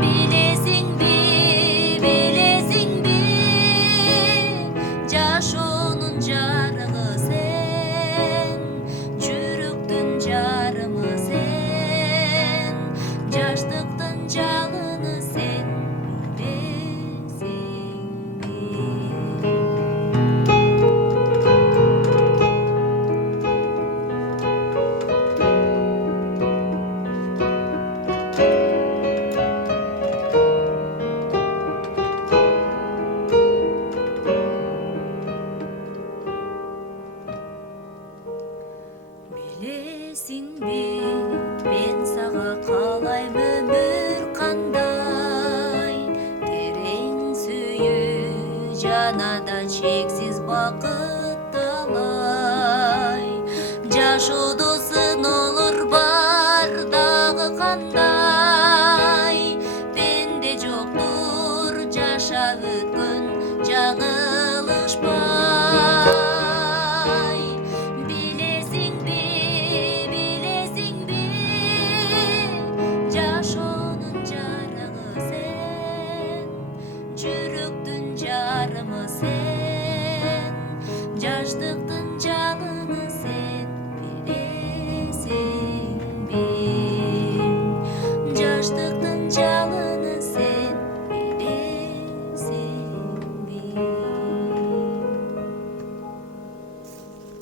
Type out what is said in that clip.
Bilesиңби, жашоонун жарыгы сен, жүрөктүн жарымы сен, жаштыктын жалыны сен, билесиңби? Билесиңби, мен сага каалайм өмүр кандай, терең сүйүү жанада чексиз бакыт талай. Жашоодо сыноолор бар дагы кандай, пенде жоктур жашап өткөн жаңылышпай. Билесиңби, жашоонун жарыгы сен, жүрөктүн жарымы сен, жаштыктын жалыны сен, билесиңби? Жаштыктын жалыны